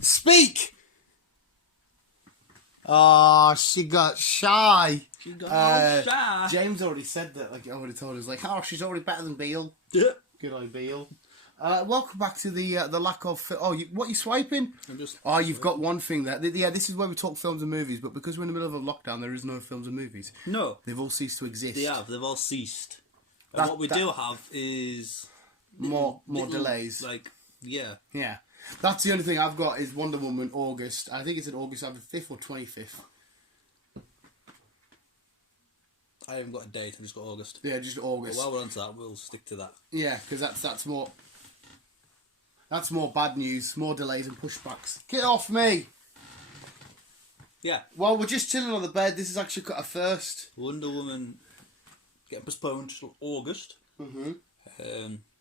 Speak! Oh, she got shy. She got all shy. James already said that. Like, I already told us, like, oh, she's already better than Beale. Yeah. Good old Beale. Welcome back to the lack of... what you swiping? I'm just... Oh, you've got one thing there. Yeah, this is where we talk films and movies, but because we're in the middle of a lockdown, there is no films and movies. No. They've all ceased to exist. They have. They've all ceased. And what we do have is... More delays. Like, yeah. Yeah. That's the only thing I've got is Wonder Woman August. I think it's in August either 5th or 25th. I haven't got a date, I've just got August. Yeah, just August. But while we're on to that, we'll stick to that. Yeah, because that's more... That's more bad news, more delays and pushbacks. Get off me! Yeah. Well, we're just chilling on the bed. This is actually cut a first. Wonder Woman getting postponed till August. Mm-hmm.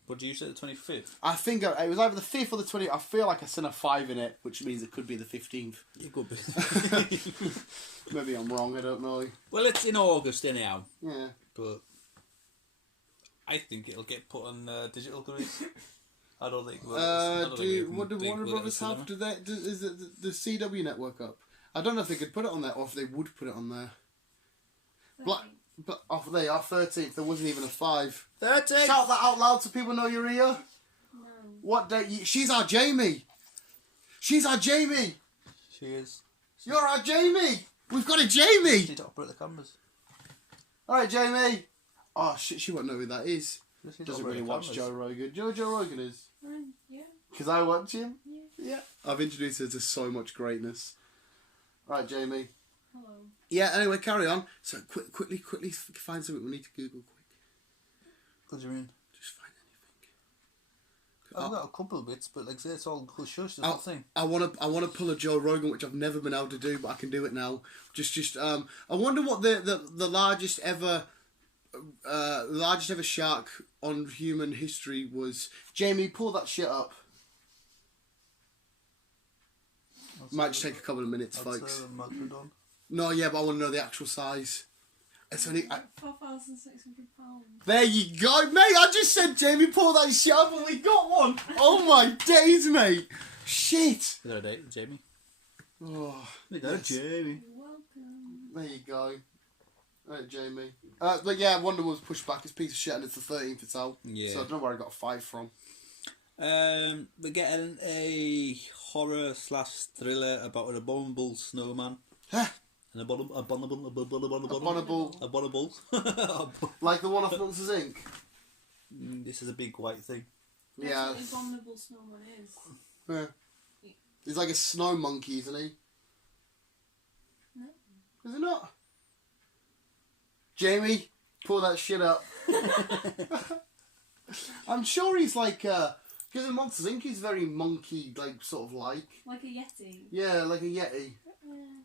What did you say, the 25th? I think it was either the 5th or the 20th. I feel like I seen a 5 in it, which means it could be the 15th. It could be. Maybe I'm wrong, I don't know. Well, it's in August anyhow. Yeah. But I think it'll get put on digital release. I don't think... What do Warner Brothers have? Is it the CW network up? I don't know if they could put it on there or if they would put it on there. But they are 13th. There wasn't even a 5. 13th! Shout that out loud so people know you're here. No. What day? She's our Jamie. She's our Jamie. She is. You're our Jamie. We've got a Jamie. Need to operate the cameras. All right, Jamie. Oh shit, she won't know who that is. Just need to Doesn't operate really the watch cameras. Joe Rogan. Do you know who Joe Rogan is? Yeah. Because I watch him. Yeah. Yeah. I've introduced her to so much greatness. All right, Jamie. Hello. Yeah. Anyway, carry on. So quickly find something we need to Google quick. What do you mean? Just find anything. I've got a couple of bits, but like I say, it's all hush hush. There's nothing. I want to pull a Joe Rogan, which I've never been able to do, but I can do it now. I wonder what the largest ever shark on human history was. Jamie, pull that shit up. Might just take a couple of minutes, folks. No, yeah, but I want to know the actual size. It's only 4,600 pounds. There you go, mate. I just said, Jamie, pull that shit up, and we got one. Oh my days, mate. Shit. Is there a date, Jamie? Oh, There you go, Jamie. You're welcome. there you go. Right, Jamie. But yeah, Wonder Woman's pushed back. It's a piece of shit, and it's the 13th it's out. Yeah. So I don't know where I got a 5 from. We're getting a horror / thriller about an abominable snowman. Huh? An abominable. Abominable. Like the one off Monsters Inc. This is a big white thing. That's Yeah. what Abominable Snowman is. Yeah. He's like a snow monkey, isn't he? No. Is he not? Jamie, pull that shit up. I'm sure he's like, because in Monsters Inc. he's very monkey, like, sort of like. Like a Yeti. Yeah, like a Yeti. Yeah.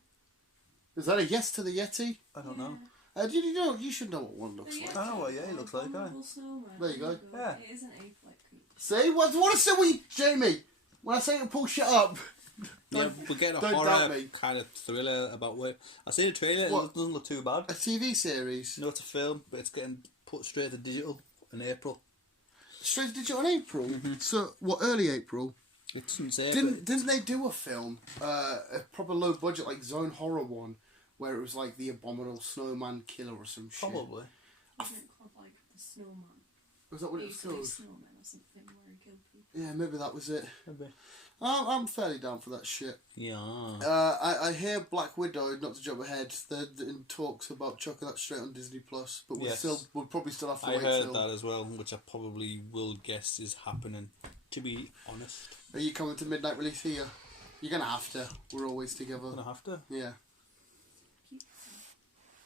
Is that a yes to the Yeti? I don't know. Did you know? You should know what one looks like. I know what Yeti looks like, Abominable Snowman. There you go. Yeah. It is an ape-like creature. See? What I say we, Jamie? When I say to pull shit up. Yeah, we're getting a don't doubt horror me. kind of thriller about where I see the trailer. What? It doesn't look too bad. A TV series. No, it's a film, but it's getting put straight to digital in April. Straight to digital in April. So, what, early April? It doesn't say. Didn't they do a film, a proper low budget, like Zone Horror one, where it was like the Abominable Snowman Killer or some shit? Probably. Isn't it called like the Snowman? Was that what He it used was to do called? snowmen or something where he killed people. Yeah, maybe that was it. Maybe. I'm fairly down for that shit. Yeah. I hear Black Widow, not to jump ahead, they're in talks about chucking that straight on Disney Plus, but we'll probably still have to I wait heard till. that as well, which I probably will guess is happening. To be honest, Are you coming to midnight release here? You're gonna have to. We're always together. I'm gonna have to. Yeah.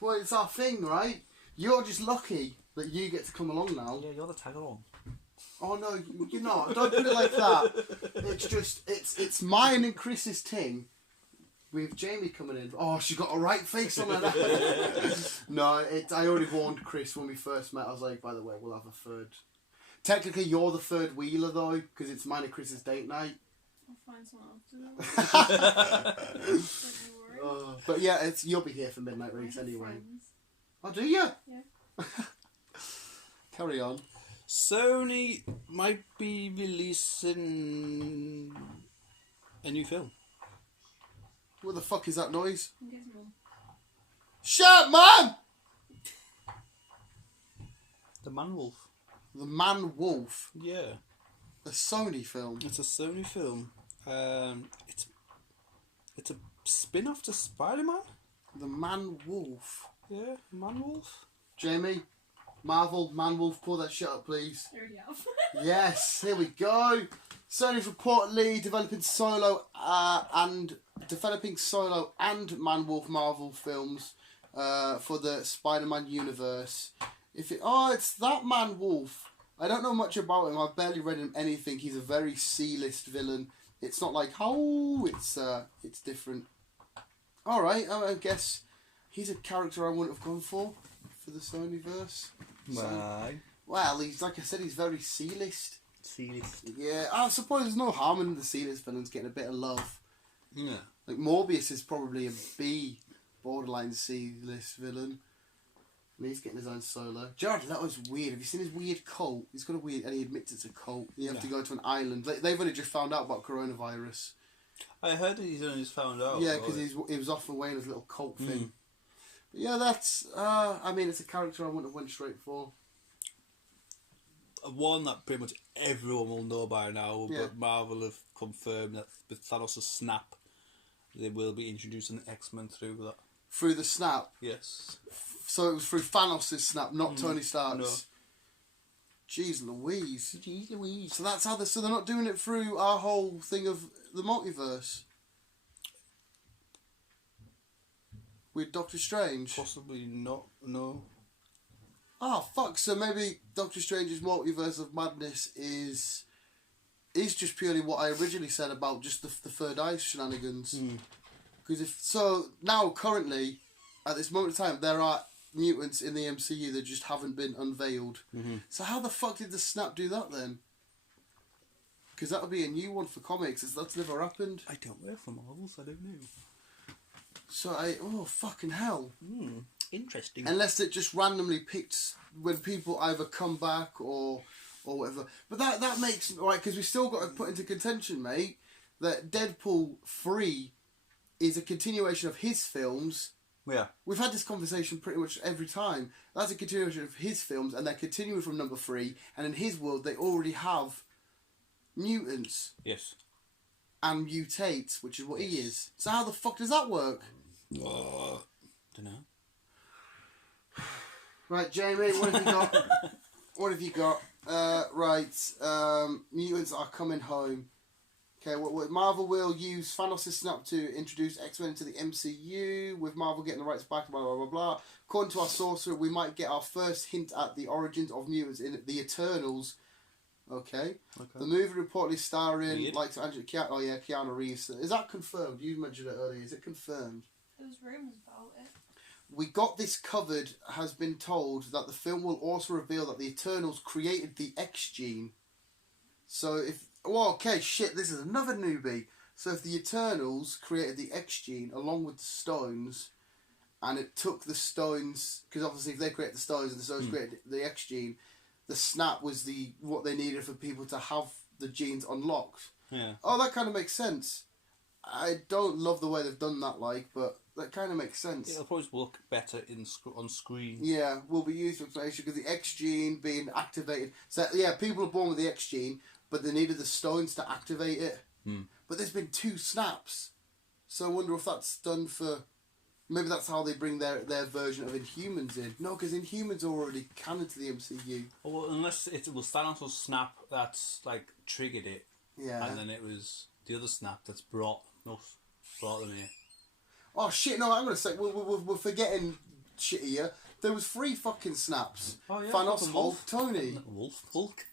Well, it's our thing, right? You're just lucky that you get to come along now. Yeah, you're the tag along. Oh no, you're not. Don't put it like that. It's just it's mine and Chris's thing. With Jamie coming in. Oh, she got a right face on her now. No, I already warned Chris when we first met. I was like, by the way, we'll have a third. Technically, you're the third wheeler though, because it's mine and Chris's date night. I'll find someone else to do it. Don't you worry. But yeah, you'll be here for midnight release I have anyway. friends. Oh, do you? Yeah. Carry on. Sony might be releasing a new film. What the fuck is that noise? Gizmo. Shut, man! The Man Wolf. The Man Wolf. Yeah. A Sony film. It's a Sony film. It's a spin-off to Spider-Man. The Man Wolf. Yeah, Man Wolf. Jamie, Marvel, Man Wolf, pull that shit up, please. There you go. Yes, here we go. Sony's reportedly developing solo and Man Wolf Marvel films for the Spider-Man universe. It's that Man Wolf. I don't know much about him. I've barely read him anything. He's a very C-list villain. It's not like it's different. All right, I guess he's a character I wouldn't have gone for the Sonyverse. Why? Well, he's like I said, he's very C-list. C-list. Yeah, I suppose there's no harm in the C-list villains getting a bit of love. Yeah. Like Morbius is probably a B, borderline C-list villain. And he's getting his own solo. Jared Leto's weird. Have you seen his weird cult? He's got a weird, and he admits it's a cult. You have to go to an island. They've only just found out about coronavirus. I heard that he's only just found out. Yeah, because he was off away in his little cult thing. But yeah, that's. I mean, it's a character I wouldn't have went straight for. One that pretty much everyone will know by now, Yeah. but Marvel have confirmed that with Thanos' snap, they will be introducing X-Men through that. Through the snap. Yes. So it was through Thanos' snap, not Tony Stark's. No. Jeez Louise. Jeez Louise. So that's how so they're not doing it through our whole thing of the multiverse. With Doctor Strange. Possibly not, no. Oh fuck, so maybe Doctor Strange's multiverse of madness is just purely what I originally said about just the third eye shenanigans. Because now currently, at this moment in time, there are mutants in the MCU that just haven't been unveiled. So how the fuck did the snap do that then? Because that would be a new one for comics. That's never happened. I don't work for Marvel, so I don't know. So oh fucking hell. Interesting. Unless it just randomly picks when people either come back or whatever. But that makes right, because we still got to put into contention, mate, that Deadpool 3 is a continuation of his films. Yeah. We've had this conversation pretty much every time. That's a continuation of his films, and they're continuing from number 3. And in his world, they already have mutants Yes. and mutate, which is what he is. So how the fuck does that work? Don't know. Right, Jamie, what have you got? What have you got? Mutants are coming home. Okay, what Marvel will use Thanos' snap to introduce X-Men into the MCU, with Marvel getting the rights back, blah, blah, blah, blah. According to our sorcerer, we might get our first hint at the origins of mutants in The Eternals. Okay. The movie reportedly starring, Keanu Reeves. Is that confirmed? You mentioned it earlier. Is it confirmed? There's rumors about it. We got this covered, has been told that the film will also reveal that the Eternals created the X gene. So this is another newbie. So if the Eternals created the X gene along with the stones, and it took the stones, because obviously if they create the stones and the stones created the X gene, the snap was what they needed for people to have the genes unlocked. Yeah. Oh, that kind of makes sense. I don't love the way they've done that, but that kind of makes sense. It'll probably look better on screen. Yeah, will be used for explanation because the X gene being activated. So yeah, people are born with the X gene, but they needed the stones to activate it. But there's been 2 snaps, so I wonder if that's done for. Maybe that's how they bring their version of Inhumans in. No, because Inhumans are already canon to the MCU. Well, unless it was Thanos' snap that's triggered it. Yeah. And then it was the other snap that's brought them here. Oh shit! No, I'm gonna say we're forgetting shit here. There was 3 fucking snaps. Oh yeah. Thanos, Hulk, Tony. Hulk.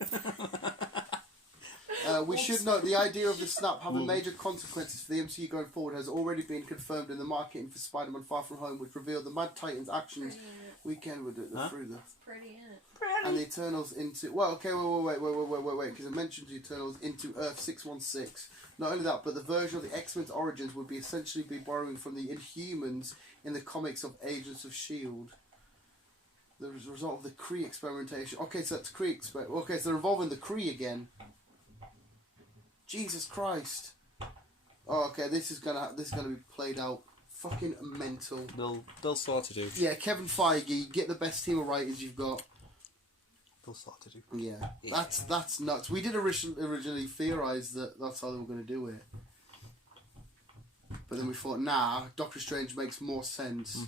We should note the idea of the snap having major consequences for the MCU going forward has already been confirmed in the marketing for Spider-Man Far From Home, which revealed the Mad Titans' actions weekend with it through the. It's pretty in it. And the Eternals into... Well, okay, wait, because it mentions the Eternals into Earth 616. Not only that, but the version of the X-Men's origins would be essentially be borrowing from the Inhumans in the comics of Agents of S.H.I.E.L.D. The result of the Kree experimentation. Okay, so that's Kree okay, so they're involving the Kree again. Jesus Christ. Oh, okay, this is gonna be played out fucking mental. They'll sort it out. Yeah, Kevin Feige, get the best team of writers you've got. They'll sort it out. Yeah, that's nuts. We did originally theorise that that's how they were going to do it. But then we thought, nah, Doctor Strange makes more sense.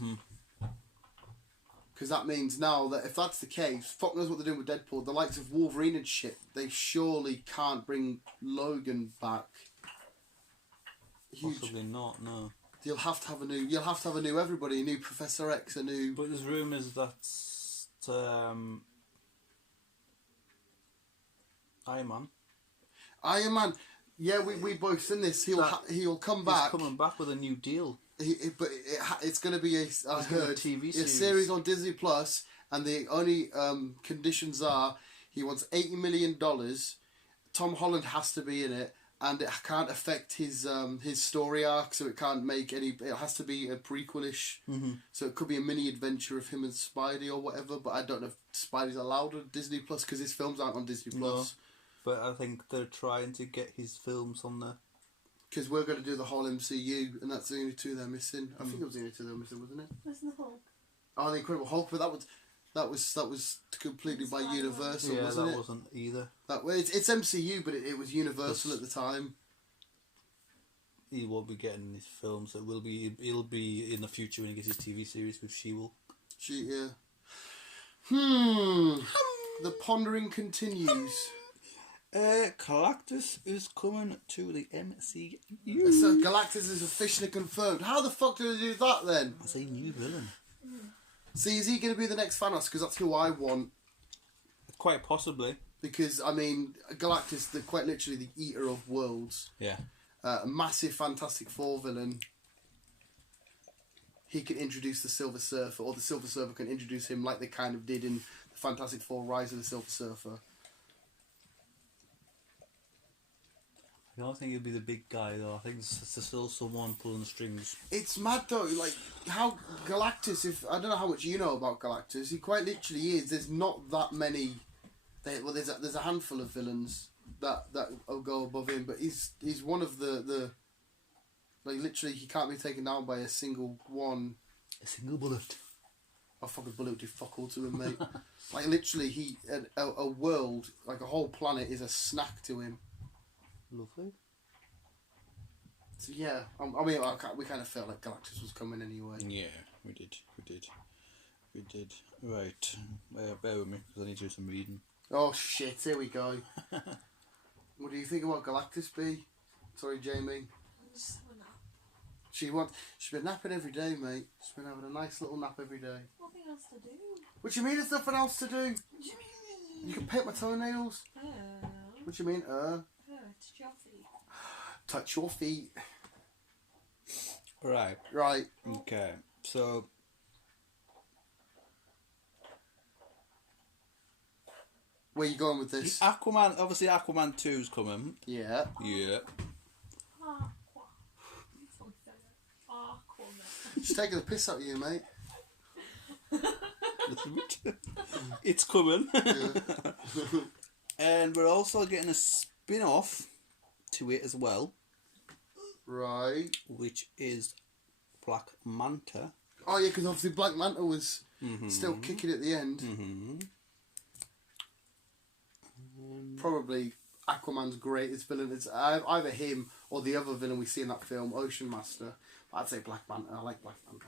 Because that means now that if that's the case, fuck knows what they're doing with Deadpool. The likes of Wolverine and shit, they surely can't bring Logan back. Possibly not, no. You'll have to have a new everybody, a new Professor X, a new... But there's rumours that Iron Man, yeah, we both seen this. He'll come back. He's coming back with a new deal. It's going to be a TV series. A series on Disney Plus, and the only conditions are he wants $80 million. Tom Holland has to be in it, and it can't affect his story arc, so it can't make any. It has to be a prequelish. So it could be a mini adventure of him and Spidey or whatever. But I don't know if Spidey's allowed on Disney Plus because his films aren't on Disney Plus. But I think they're trying to get his films on there. Because we're going to do the whole MCU, and that's the only two they're missing. I think it was the only two they're missing, wasn't it? Wasn't the Hulk? Oh, the Incredible Hulk, but that was completely by Universal, Yeah, wasn't it? that wasn't either. It's MCU, but it was Universal at the time. He won't be getting his films. It'll be in the future when he gets his TV series with She-Hulk. Yeah. The pondering continues. Galactus is coming to the MCU. So Galactus is officially confirmed. How the fuck do they do that then? As a new villain. See, is he going to be the next Thanos? Because that's who I want. Quite possibly. Because, I mean, Galactus, quite literally the eater of worlds. Yeah. A massive Fantastic Four villain. He can introduce the Silver Surfer, or the Silver Surfer can introduce him like they kind of did in the Fantastic Four Rise of the Silver Surfer. I don't think he'll be the big guy though. I think there's still someone pulling the strings. It's mad though, like how Galactus. I don't know how much you know about Galactus. He quite literally is. There's not that many. There's a handful of villains that will go above him, but he's one of the like literally he can't be taken down by a single one. A single bullet. A fucking bullet did fuck all to him, mate. Like literally, a world, like a whole planet, is a snack to him. Lovely. So yeah, I mean, we kind of felt like Galactus was coming anyway. Yeah, we did. Right, bear with me because I need to do some reading. Oh shit! Here we go. What do you think about Galactus, B? Sorry, Jamie. Just have a nap. She's been napping every day, mate. She's been having a nice little nap every day. Nothing else to do. What do you mean? There's nothing else to do. What do you mean? You can paint my toenails. What do you mean? It's Joffy. Touch your feet. Right. Okay. So. Where you going with this? Aquaman. Obviously, Aquaman 2's coming. Yeah. Yeah. Aquaman. She's taking the piss out of you, mate. It's coming. Yeah. And we're also getting a spin-off to it as well. Right. Which is Black Manta. Oh yeah, because obviously Black Manta was still kicking at the end. Probably Aquaman's greatest villain. It's either him or the other villain we see in that film, Ocean Master. But I'd say Black Manta. I like Black Manta.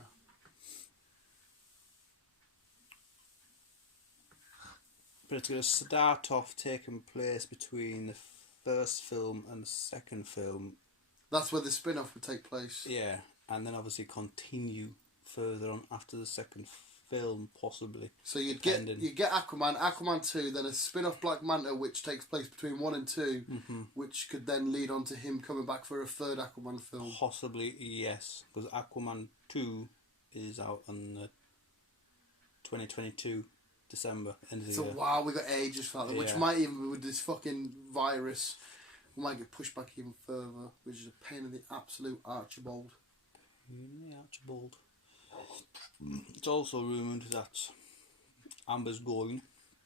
But it's going to start off taking place between the first film and the second film. That's where the spin-off would take place. Yeah, and then obviously continue further on after the second film, possibly. So you'd get Aquaman 2, then a spin-off Black Manta, which takes place between 1 and 2, which could then lead on to him coming back for a third Aquaman film. Possibly, yes, because Aquaman 2 is out on 2022. December, end of the So year. wow, we got ages for that, which might even be with this fucking virus, we might get pushed back even further, which is a pain in the absolute Archibald. Archibald. It's also rumoured that Amber's going,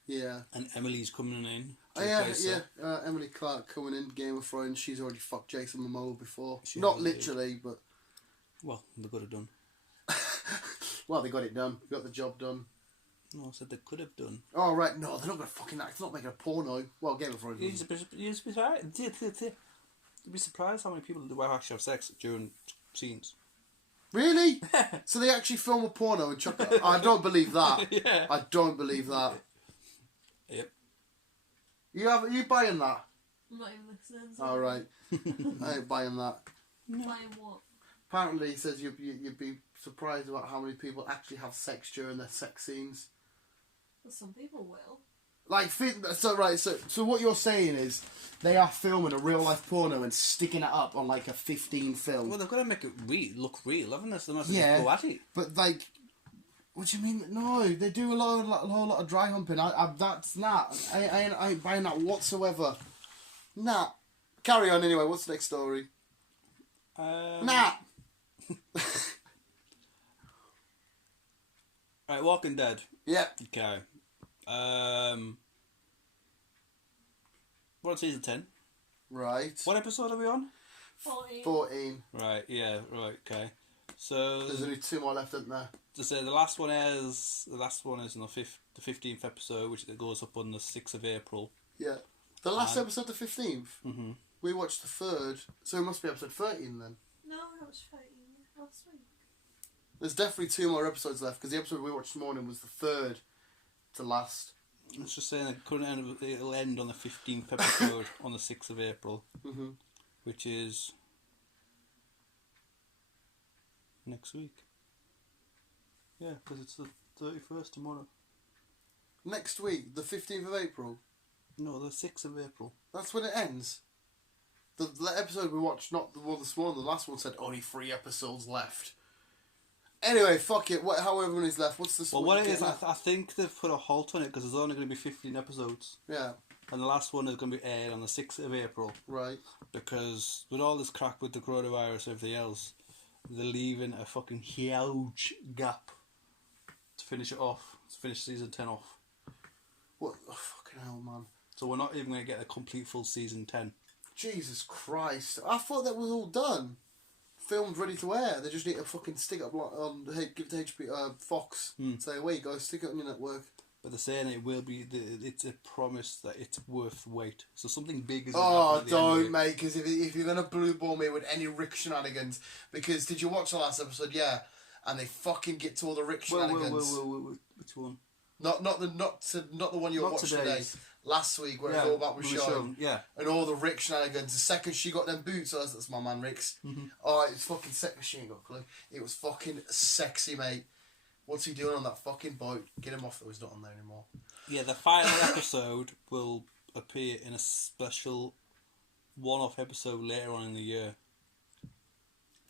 Yeah. and Emily's coming in. Oh, to yeah, replace yeah. her. Emily Clark coming in Game of Thrones. She's already fucked Jason Momoa before. She Not has, literally, but Well, they could have done. well, they got it done. Got the job done. No, I said they could have done. Oh right, no, they're not gonna fucking act. They're not making a porno. Well, Game of Thrones. You'd be surprised how many people do actually have sex during scenes. Really? So they actually film a porno and chuck it? I don't believe that. Yeah. I don't believe that. Yep. Are you buying that? I'm not even listening. So All right. I ain't buying that. Buying what? Apparently, he says you'd be surprised about how many people actually have sex during their sex scenes. Well, some people will. Like, so what you're saying is they are filming a real life porno and sticking it up on like a 15 film. Well, they've got to make it look real, haven't they? So they must Yeah. just go at it. But like, what do you mean? No, they do a whole lot of dry humping. That's not. I ain't buying that whatsoever. Nah. Carry on anyway. What's the next story? Nah. Right, Walking Dead. Yeah. Okay. We're on season 10. Right. What episode are we on? 14. Right, yeah, right, okay. So There's only 2 more left, isn't there? to say the last one is on the 15th episode, which it goes up on the 6th of April. Yeah. The last episode, the 15th. Mm-hmm. We watched the 3rd, so it must be episode 13 then. No, that was 13 last week. There's definitely 2 more episodes left because the episode we watched this morning was the 3rd to last. It's just saying it'll end on the 15th episode on the 6th of April, Mm-hmm. which is next week. Yeah, because it's the 31st tomorrow. Next week, the 15th of April. No, the 6th of April. That's when it ends. The episode we watched, not the one this morning, the last one said only 3 episodes left. Anyway, fuck it. However many is left. What's this Well, one? what it is, I think they've put a halt on it because there's only going to be 15 episodes. Yeah, And the last one is going to be aired on the 6th of April. right. Because with all this crap with the coronavirus and everything else, they're leaving a fucking huge gap to finish it off. To finish season 10 off. What? Oh, fucking hell, man. So we're not even going to get a complete full season 10. Jesus Christ. I thought that was all done. Filmed, ready to air. They just need to fucking stick it up on, give it to HBO, Fox. Say, away you go, stick it on your network. But they're saying it will be, it's a promise that it's worth the wait. So something big is Oh, going to happen at the end of don't, it. mate, because if you're going to blue ball me with any Rick shenanigans, because did you watch the last episode? Yeah. And they fucking get to all the Rick shenanigans. Which one? Not the one you Not watched today. today's. Last week, where it was all about Michonne. Yeah. And all the Rick shenanigans. The second she got them boots, that's my man Rick's. Oh, it's fucking sexy. She ain't got a clue. It was fucking sexy, mate. What's he doing on that fucking boat? Get him off though, he's not on there anymore. Yeah, the final episode will appear in a special one-off episode later on in the year.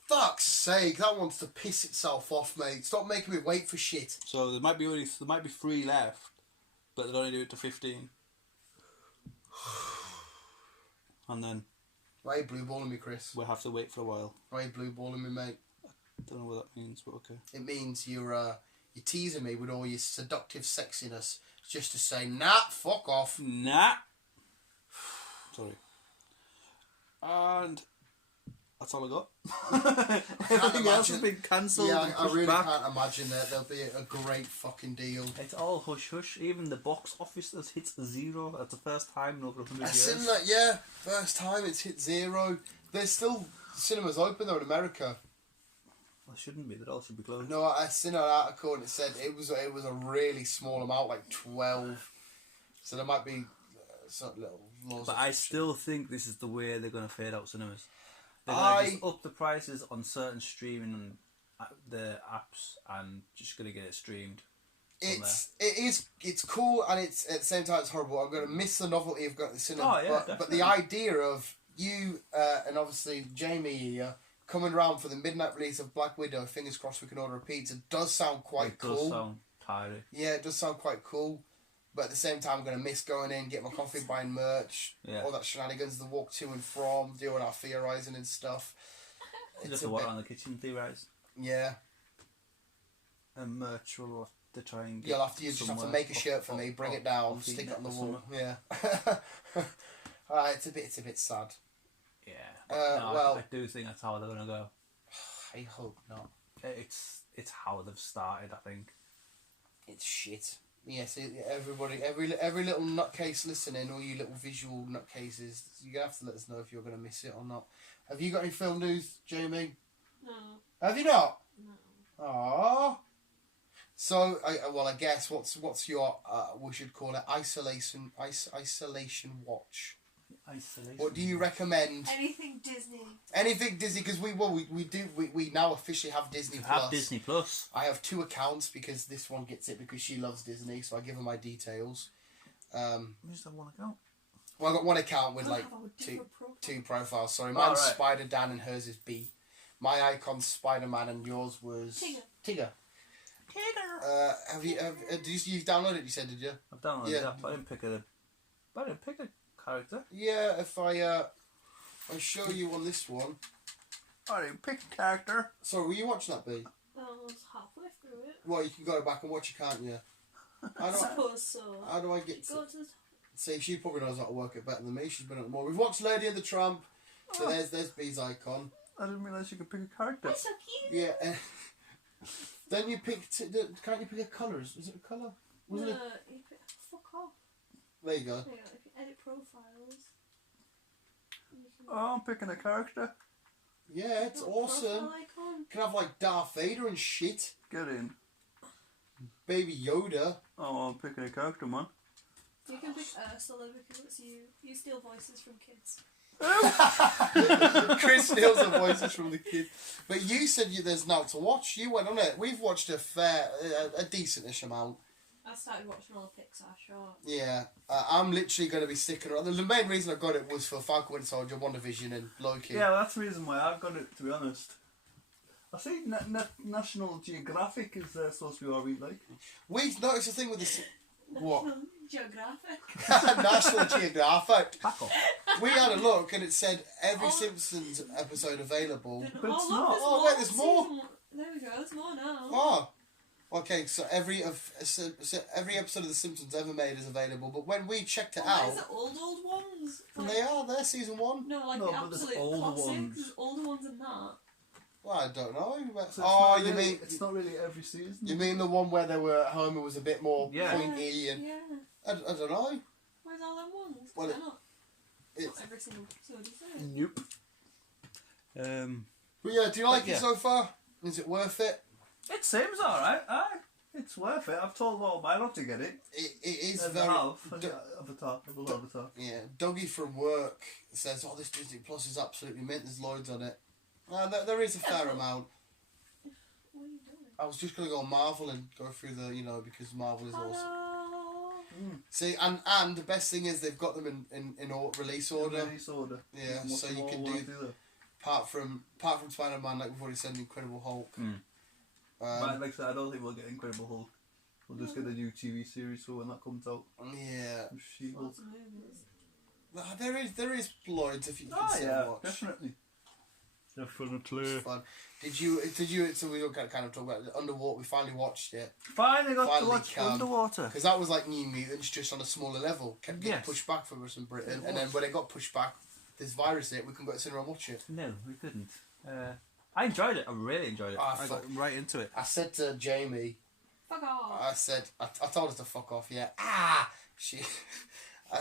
Fuck's sake, that wants to piss itself off, mate. Stop making me wait for shit. So there might be 3 left, but they'll only do it to 15. And then Why are you blue balling me, Chris? we'll have to wait for a while. Why are you blue balling me, mate? Don't know what that means, but okay. It means you're teasing me with all your seductive sexiness just to say, nah, fuck off. Nah. Sorry. And that's all I got. Everything else has been cancelled. Yeah, and I pushed really back. can't imagine that there'll be a great fucking deal. It's all hush hush. Even the box office has hit 0. That's the first time in over 100 I've years. seen that, yeah. First time it's hit 0. There's still cinemas open though in America. Well, it shouldn't be. They all should be closed. No, I seen an article and it said it was a really small amount, like 12. So there might be some little laws. But I still think this is the way they're going to fade out cinemas. They're going to just up the prices on certain streaming the apps and just going to get it streamed. It's cool and it's at the same time it's horrible. I'm going to miss the novelty of going to the cinema. Oh, yeah, but the idea of you and obviously Jamie here coming around for the midnight release of Black Widow, fingers crossed we can order a pizza, does sound quite cool. It does sound tiring. Yeah, it does sound quite cool. But at the same time, I'm going to miss going in, getting my coffee, buying merch, all that shenanigans, the walk to and from, doing our theorising and stuff. Just the water on the kitchen theorise. Yeah. And merch will to try and get You'll have to. You just have to somewhere make a off- shirt for me, bring it down, off stick it Ethernet on the or wall. something. Yeah. Alright, it's a bit sad. Yeah. No, well- I do think that's how they're gonna go. I hope not. It's how they've started. I think. It's shit. Yes, everybody, every little nutcase listening, all you little visual nutcases, you're gonna have to let us know if you're gonna miss it or not. Have you got any film news, Jamie? No. Have you not? No. Aww. So, I guess what's your we should call it isolation watch. Isolation. What do you recommend? Anything Disney. Anything Disney, because we now officially have Disney Plus. Have Disney Plus. I have 2 accounts because this one gets it because she loves Disney, so I give her my details. Where's that one account? Well, I got one account with We'll like have our two different profiles. 2 profiles. Sorry, Oh, mine's right. Spider Dan and hers is B. My icon's Spider Man and yours was Tigger. Have you downloaded it? You said, did you? I've downloaded Yeah. it. I didn't pick a character. Yeah. If I show you on this one. I didn't pick a character. Sorry, were you watching that, B? I was halfway through it. Well, you can go back and watch it, can't you? I suppose so. How do I get Go to the See, she probably knows how to work it better than me. She's been at more. We've watched Lady and the Tramp. So Oh. there's B's icon. I didn't realise you could pick a character. That's so cute. Yeah. Then you pick. Can't you pick a colour? Is it a colour? Wasn't it? Fuck off. There you go. There you go. If you edit profiles. you can- Oh, I'm picking a character. Yeah, it's Got a awesome. profile icon. You can have like Darth Vader and shit. Get in. Baby Yoda. Oh, I'm picking a character, man. You can pick Ursula because it's you. You steal voices from kids. Chris steals the voices from the kid. But you said there's now to watch. You went on it. We've watched a decentish amount. I started watching all the Pixar shorts. Yeah, I'm literally going to be sticking around. The main reason I got it was for Falcon Winter Soldier, WandaVision, and Loki. Yeah, well, that's the reason why I've got it, to be honest. I think National Geographic is supposed to be alright, like. We've noticed the thing with this. What? National Geographic. National Geographic. Back off. We had a look and it said every Oh. Simpsons episode available. But it's look, not. there's Oh, more. wait, there's more. There we go. There's more now. Oh. Okay, so every episode of The Simpsons ever made is available, but when we checked it Oh, out, where's the old ones? and they are, they're season 1. No, like No, the but there's absolute older classics. ones. There's older ones than that. Well, I don't know. So it's Oh, not you really, mean it's not really every season. you mean the one where Homer was a bit more Yeah. pointy and Yeah. I don't know. Where's all them ones? 'Cause Well, they're not It's, every single episode, is it? Nope. but yeah, do you like Yeah. it so far? Is it worth it? It seems alright. Aye, it's worth it. I've told all my lot to get it. It is As very. I have. D- Avatar. I will Avatar. Yeah, Dougie from work says, "Oh, this Disney Plus is absolutely mint. There's loads on it." There is a fair amount. What are you doing? I was just gonna go on Marvel and go through the because Marvel is awesome. Hello. See, and the best thing is they've got them in release order. Release order. Yeah, What so do you all can wanna do there? apart from Spider-Man, like we've already said, Incredible Hulk. But like I said, I don't think we'll get Incredible Hulk. We'll just get the new TV series for when that comes out. Yeah, She-Hulk. Lots of movies. there is loads if you can Oh sit and yeah, watch. definitely. Definitely. It's fun. Did you? So we were kind of talk about it. Underwater. We finally watched it Finally got to Finally watch can. Underwater. because that was like New Mutants, just on a smaller level. Kept getting Yes. pushed back from us in Britain, It and then was. when it got pushed back, this virus hit. We couldn't go to cinema and watch it. No, we couldn't. I enjoyed it. I really enjoyed it. Ah, I got fuck. right into it. I said to Jamie, Fuck off. I told her to fuck off. Yeah. I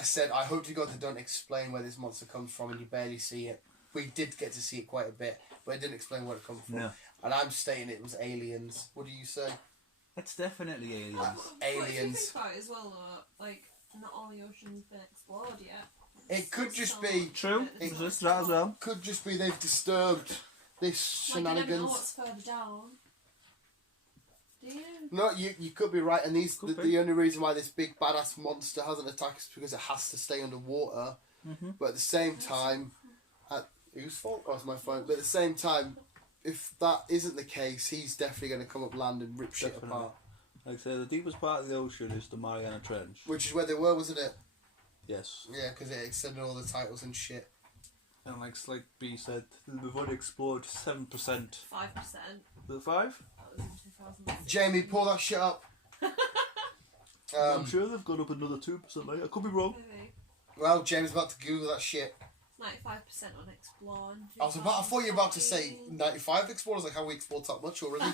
said, I hope to God they don't explain where this monster comes from, and you barely see it. We did get to see it quite a bit, but it didn't explain where it comes from. No. And I'm stating it was aliens. What do you say? It's definitely aliens. But if you Aliens. think about it as well, like, not all the ocean's been explored yet. It could Still just so be- much True. that it's There's not that as well. Could just be they've disturbed this Like, you never know shenanigans. what's further down. Do you? No, you could be right, and Could be. the only reason why this big badass monster hasn't attacked is because it has to stay underwater. But at the same time, whose fault? Oh, it's my phone. But at the same time, if that isn't the case, he's definitely going to come up land and rip shit Definitely. apart. Like I say, the deepest part of the ocean is the Mariana Trench. Which is where they were, wasn't it? Yes. Yeah, because it extended all the titles and shit. And like B said, we've only explored 7%. 5%. The 5? That was in 2006. Jamie, pull that shit up. I'm sure they've gone up another 2%, mate. I could be wrong. Maybe. Well, James about to Google that shit. 95% on Explore. And I thought you were about to say 95 explorers, like how we explored that much already.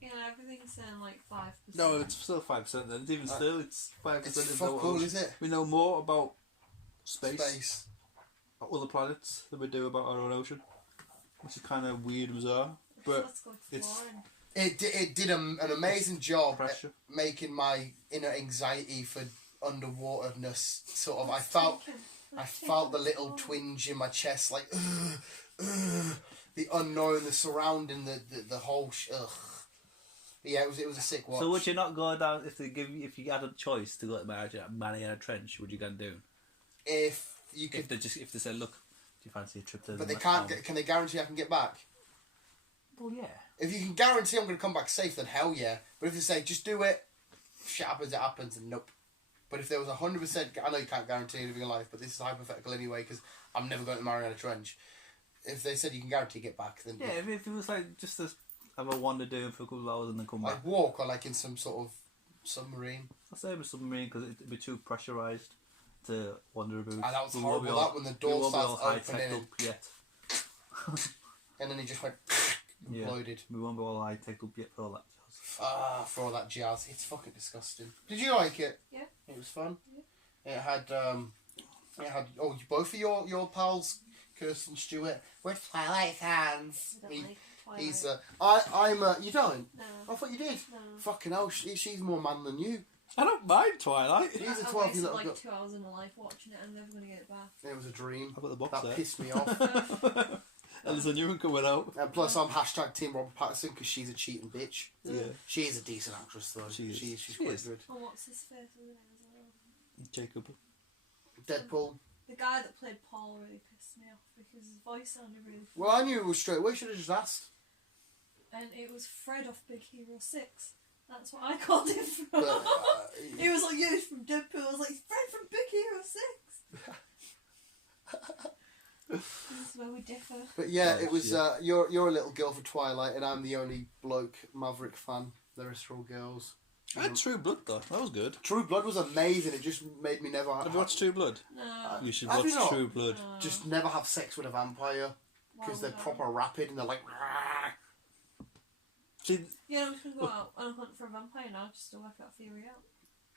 Yeah, everything's saying like 5%. No, it's still 5% then. Even still, it's 5%. It's of fuck all, is it? We know more about space, Space. other planets than we do about our own ocean, which is kind of weird and bizarre. But Let's go it's exploring. It did an amazing job at pressure. making my inner anxiety for underwaterness sort of. I felt the little twinge in my chest, like the unknown, the surrounding, the whole. Yeah, it was a sick watch. So would you not go down if you had a choice to go to Mariana Trench? Would you go and do? If you could, If they said, look, do you fancy a trip to? but they can't. Can they guarantee I can get back? Well, yeah. If you can guarantee I'm going to come back safe, then hell yeah. But if they say just do it, shit happens, it happens, and nope. But if there was 100%, I know you can't guarantee anything in life, but this is hypothetical anyway because I'm never going to Mariana Trench. If they said you can guarantee get back, then Yeah, if it was like just to have a wander doing for a couple of hours and then come back. like walk or like in some sort of submarine. I'd say it was submarine because it'd be too pressurised to wander about. Ah, that was We won't be horrible. all- That when the we door won't be starts all high-tech opening up yet. and then he just went Yeah. imploded. We won't be all high-tech up yet for all that. For all that jazz. It's fucking disgusting. Did you like it? Yeah. It was fun. Yeah. It had both of your pals, Kirsten and Stuart, were Twilight fans. I don't like Twilight. He's I'm you don't? No. I thought you did. No. Fucking hell, she's more man than you. I don't mind Twilight. He's a I 12 wasted year little like girl. 2 hours of my life watching it and I'm never going to get it back. It was a dream. I've got the box That there. pissed me off. And there's a new one coming out. And plus, I'm hashtag Team Robert Pattinson because she's a cheating bitch. Yeah. She is a decent actress though. She's She quite is. good. Oh, what's his face in it as well? Jacob. Deadpool. The guy that played Paul really pissed me off because his voice sounded really Well, I knew it was straight away. Should have just asked. and it was Fred off Big Hero 6. That's what I called him from. But, He was like, yeah, he's from Deadpool. I was like, Fred from Big Hero 6. This is where we differ. But yeah, Oh, it was. yeah. You're a little girl for Twilight, and I'm the only bloke Maverick fan. The rest are all girls. I had True Blood though. That was good. True Blood was amazing. It just made me never Have you watched True Blood? No. You should Have watch you not? True Blood. No. just never have sex with a vampire Why because they're would I? proper rapid and they're like. See, Yeah, I'm just going to go out on a hunt for a vampire now just to work that theory out.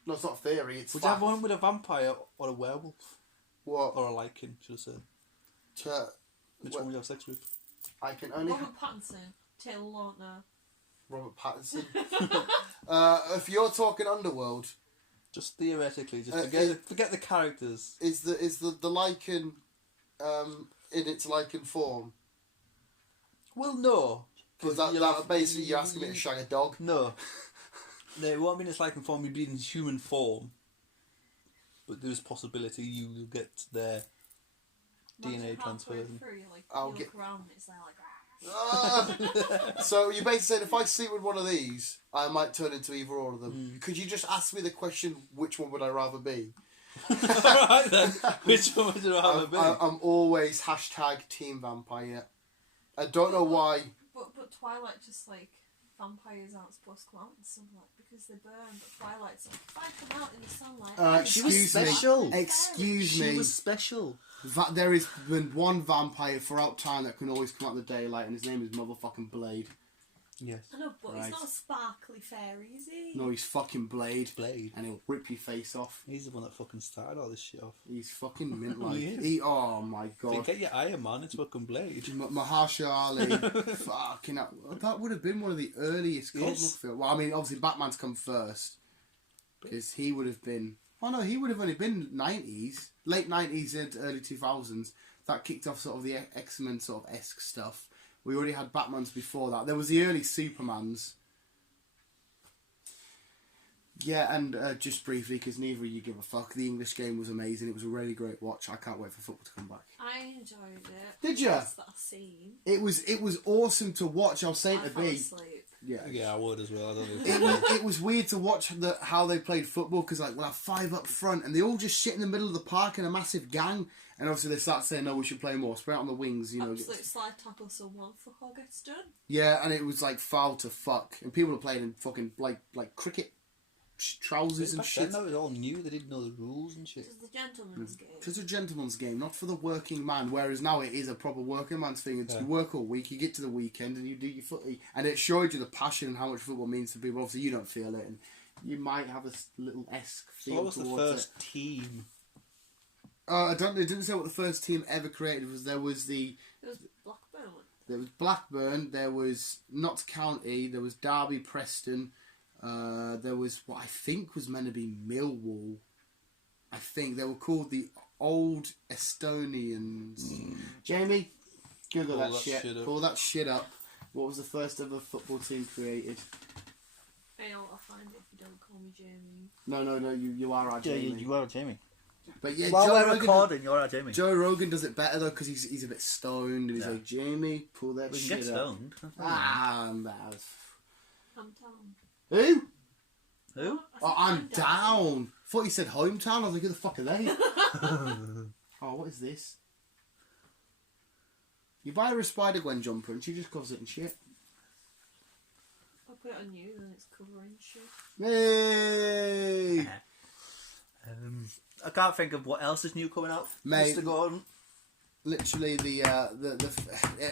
No, it's not theory. It's would you fact. have one with a vampire or a werewolf What? or a lichen? Should I say? Which Well, one would you have sex with? I can only. Robert Pattinson, Taylor Lautner. Robert Pattinson. If you're talking Underworld, Just theoretically, just it- forget the characters. is the lichen in its lichen form? Well, no. Because You'll that have- basically you're asking me to shag a dog. No. They won't mean it's like in form, you'd be in human form. But there's possibility you will get their DNA transfer. Like, I'll you get- look around and it's there like, So you basically said if I sleep with one of these, I might turn into either or of them. Could you just ask me the question, which one would I rather be? Alright then. Which one would you rather be? I'm always hashtag Team Vampire. I don't know why. But Twilight just like vampires aren't supposed to come out in sunlight because they burn. But Twilight's like if I come out in the sunlight, I'm She was Excuse me. special. Excuse She me. was special. There is been one vampire throughout time that can always come out in the daylight, and his name is motherfucking Blade. Yes. I know, but Right. he's not a sparkly fairy, is he? No, he's fucking Blade. Blade. And he'll rip your face off. He's the one that fucking started all this shit off. He's fucking mint like. He is. Oh my Then god. get your Iron Man, it's fucking Blade. Mahershala Ali. Fucking hell. That would have been one of the earliest comic book Yes. films. Well, I mean, obviously Batman's come first. Because he would have been. Oh no, he would have only been 90s. Late 90s and early 2000s. That kicked off sort of the X-Men sort of esque stuff. We already had Batmans before that. There was the early Supermans. Yeah, and just briefly, because neither of you give a fuck, the English game was amazing. It was a really great watch. I can't wait for football to come back. I enjoyed it. Did ya? That's that scene. It was awesome to watch. I was saying I to fell B, asleep. Yeah, I would as well. I don't know. it was weird to watch how they played football, because like we'll have 5 up front and they all just shit in the middle of the park in a massive gang, and obviously they start saying, no, we should play more, spread out on the wings, you know. Absolute slide tackle so one fuck all gets done. Yeah, and it was like foul to fuck, and people are playing in fucking like cricket trousers and Back shit. then, though, it was all new. They didn't know the rules and shit. It was the gentleman's game. It's a gentleman's game, not for the working man. Whereas now it is a proper working man's thing. It's Yeah. You work all week, you get to the weekend, and you do your footy. And it showed you the passion and how much football means to people. Obviously, you don't feel it, and you might have a little esque So feel what was the towards first it. team? I don't know. It didn't say what the first team ever created was. There was It was Blackburn. there was Blackburn. There was Notts County. There was Derby, Preston. There was what I think was meant to be Millwall. I think they were called the Old Estonians. Jamie, Google Pull that that shit. shit up. Pull that shit up. What was the first ever football team created? I'll find it if you don't call me Jamie. No. You are our Yeah, Jamie. you are Jamie. But yeah, While Joe we're Rogan, recording, you're our Jamie. Joe Rogan does it better though, because he's a bit stoned and he's Yeah. like, Jamie, pull that We can shit get up. stoned. I'm down. Who? Who? Oh, I'm down. Thought you said hometown. I was like, who the fuck are they? Oh, what is this? You buy her a Spider-Gwen jumper and she just covers it in shit. I'll put it on you, then it's covering shit. Hey! I can't think of what else is new coming out. Mate. Mr. Gordon. Literally, the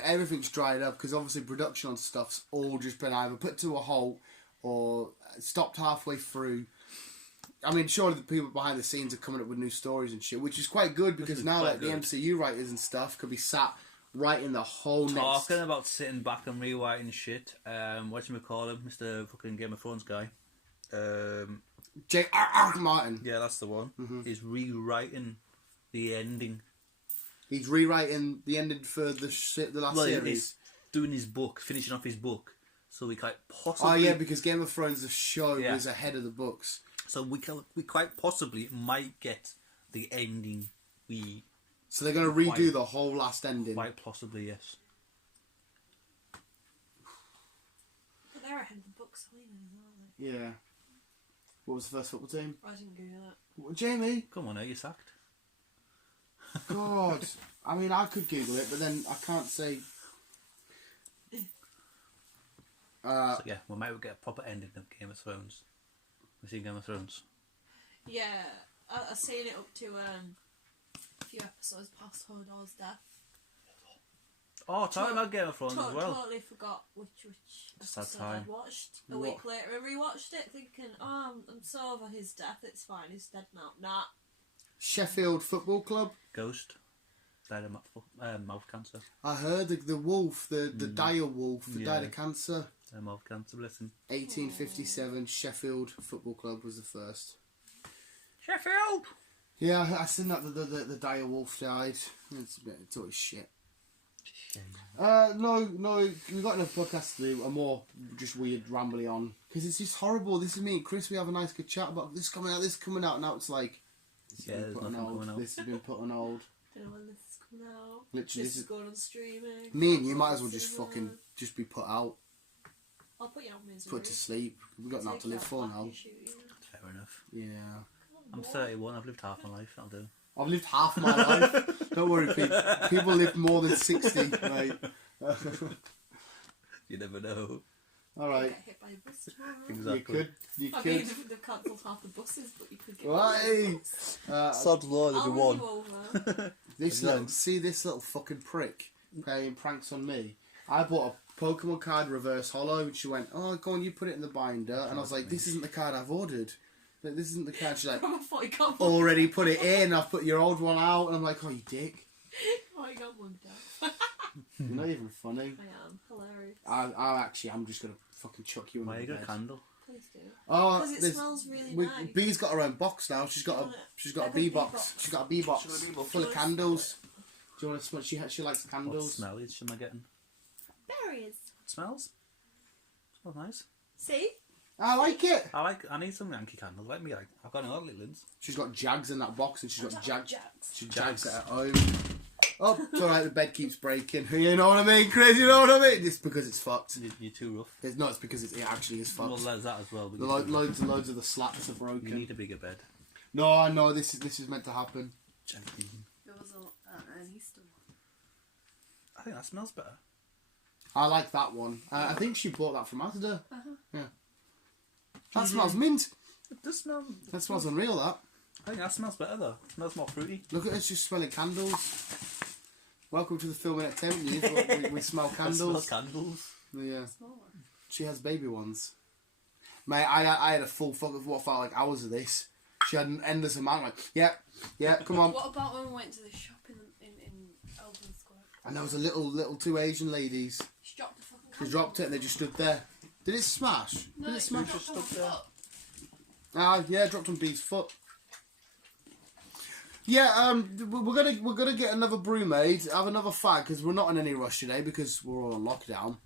everything's dried up because obviously production on stuff's all just been either put to a halt or stopped halfway through. I mean, surely the people behind the scenes are coming up with new stories and shit, which is quite good because now quite like the good. MCU writers and stuff could be sat writing the whole Talking next. about sitting back and rewriting shit. Whatchamacallit, Mr. fucking Game of Thrones guy. J. R. Martin. Yeah, that's the one. Is rewriting the ending. He's rewriting the ending for the last Well, series. he's doing his book, finishing off his book. So we quite possibly. Oh yeah, because Game of Thrones, the show, Yeah. was ahead of the books. So we quite possibly might get the ending. So they're going to redo the whole last ending. Quite possibly, yes. But they're ahead of the books, aren't they? Yeah. What was the first football team? I didn't Google it. What, Jamie? Come on, now you're sacked. God. I mean, I could Google it, but then I can't say. So yeah, we might get a proper ending of Game of Thrones. We've seen Game of Thrones. Yeah, I've seen it up to a few episodes past Hodor's death. Oh, talking about Game of Thrones as well. Totally forgot which Just had episode time. I'd watched. A What? week later, I rewatched it, thinking, "Oh, I'm so over his death. It's fine. He's dead now." Nah. Sheffield Football Club. Ghost. Died of mouth cancer. I heard the wolf, the dire wolf, that died Yeah. of cancer. Mouth cancer, listen. 1857, Sheffield Football Club was the first. Sheffield! Yeah, I seen that the dire wolf died. It's always shit. No, we've got enough podcasts to do. A more just weird rambly on because it's just horrible. This is me and Chris. We have a nice good chat about this coming out. Now it's like this has Yeah, been there's put on nothing hold. coming out. This has been put on hold. Don't know when this is coming out. Literally, This this is is going on streaming. me and you might as well just Cinema. fucking just be put out, I'll put you out misery. put to sleep. We've got nothing to live for now. Fair enough. Yeah, I'm 31, I've lived half my life, that'll do. I've lived half my life. Don't worry, people live more than 60, mate. You never know. All right, Get hit by a bus tomorrow. Exactly. you I could. mean, they've cancelled half the buses, but you could get Right. Sod's law, I'll run you over. This little fucking prick playing pranks on me. I bought a Pokemon card reverse holo. She went, "Oh, go on, you put it in the binder." And I was like, "This isn't the card I've ordered. Like, this isn't the card." She's like, I thought you got mugged. "Already put it in. I've put your old one out." And I'm like, "Oh, you dick. Oh, you got mugged out. You're not even funny." I am. Hilarious. I'm just gonna fucking chuck you in Why the you got a bed. candle? Please do. Oh, Because it there's- smells really nice. Bee's got her own box now. She's got a Like a bee bee box. box. She's got a bee box She's got a bee box. full of candles. Do you want to smell? She likes What candles. smells am I getting? Berries. It smells? Smells nice. See? I like it. I need some Yankee candles. Let me. I've got no little ones. She's got Jags in that box, and she's got Jags. Jags. She Jags at home. Oh, it's alright, the bed keeps breaking. You know what I mean, Chris? You know what I mean? It's because it's fucked. You're too rough. It's not, it's because it actually is fucked. Well, there's that as well. But Loads and loads of the slats are broken. you need a bigger bed. No, I know, this is meant to happen. Gently. There was an Easter one. I think that smells better. I like that one. I think she bought that from Asda. Yeah. That Mm-hmm. smells mint. It does smell. That smells unreal, that. I think that smells better though. It smells more fruity. Look at us just smelling candles. Welcome to the film entertainment news. We smell I candles. smell candles. Yeah. Small one. She has baby ones. Mate, I had a full fuck of what felt like hours of this. She had an endless amount. Like, yeah, come on. What about when we went to the shop in Elgin Square? And there was a little two Asian ladies. She dropped the fucking They candle. dropped it and they just stood there. Did it smash? No, Did it smash? dropped on my foot. Yeah, dropped on B's foot. Yeah, we're gonna get another brew made. Have another fag because we're not in any rush today because we're all on lockdown.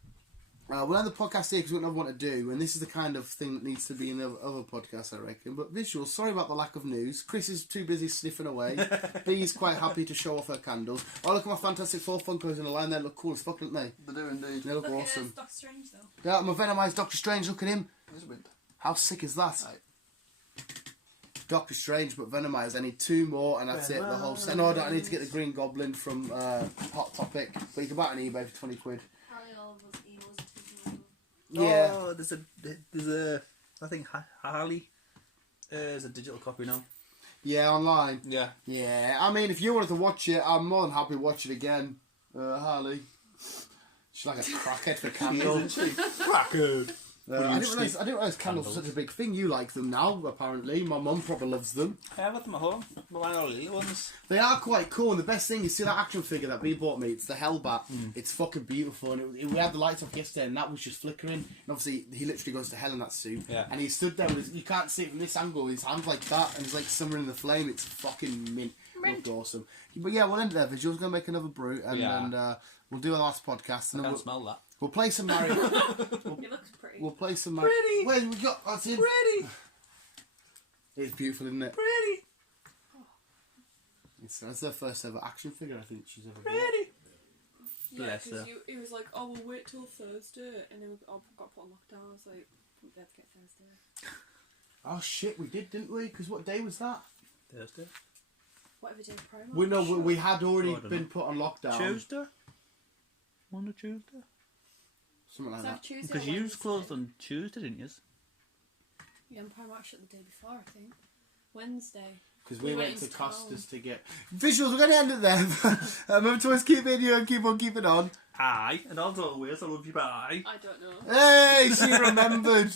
We'll have the podcast here because we've got another one to do, and this is the kind of thing that needs to be in the other podcasts, I reckon. But visuals, sorry about the lack of news. Chris is too busy sniffing away. B is quite happy to show off her candles. Oh, look at my Fantastic Four Funkos in the line. They look cool as fuck, don't they? They do indeed. They look Look awesome. at Doctor Strange though. Yeah, my Venomized Doctor Strange. Look at him. It's a bit. How sick is that? Right. Doctor Strange, but Venomized. I need 2 more, and that's it. The whole set. No, I need to get the Green Goblin from Hot Topic, but you can buy it on eBay for 20 quid. Harry Oliver's Evil's Yeah. Oh, there's a. I think Harley. Is a digital copy now. Yeah, online. Yeah. Yeah, I mean, if you wanted to watch it, I'm more than happy to watch it again. Harley. She's like a crackhead for candles. Isn't she? Crackhead. I didn't realise candles were such a big thing. You like them now, apparently. My mum probably loves them. I have them at home. But mine are little ones. They are quite cool, and the best thing is, see that action figure that B bought me? It's the Hellbat. It's fucking beautiful, and we had the lights off yesterday, and that was just flickering. And obviously, he literally goes to hell in that suit. Yeah. And he stood there with his, you can't see it from this angle, his hands like that, and he's like simmering in the flame. It's fucking mint. Looked awesome. But yeah, we'll end there. Visual's going to make another brew, and we'll do a last podcast. And I then can't smell that. we'll play some Mario. He looks pretty. We'll play some Mario. Pretty. Wait, we got that's in. Pretty. It's beautiful, isn't it? Pretty. That's their first ever action figure I think she's ever bought. Pretty. Yeah, Bless because her. he was like, oh, we'll wait till Thursday, and then we got put on lockdown. I was like, we have to get Thursday. Oh shit, we did, didn't we? Because what day was that? Thursday. Whatever day Primark. We know we had already Oh, I don't been know. put on lockdown. Tuesday. Monday, Tuesday. Something like Was that. that Tuesday? Because or you Wednesday? closed on Tuesday, didn't you? Yeah, and Primark shut the day before, I think. Wednesday. Because we We went went to into Costa's town. to get visuals. We're going to end it there. Remember to always keep it here and keep on keeping on. Aye, and as always, I love you. Bye. I don't know. Hey, she remembered.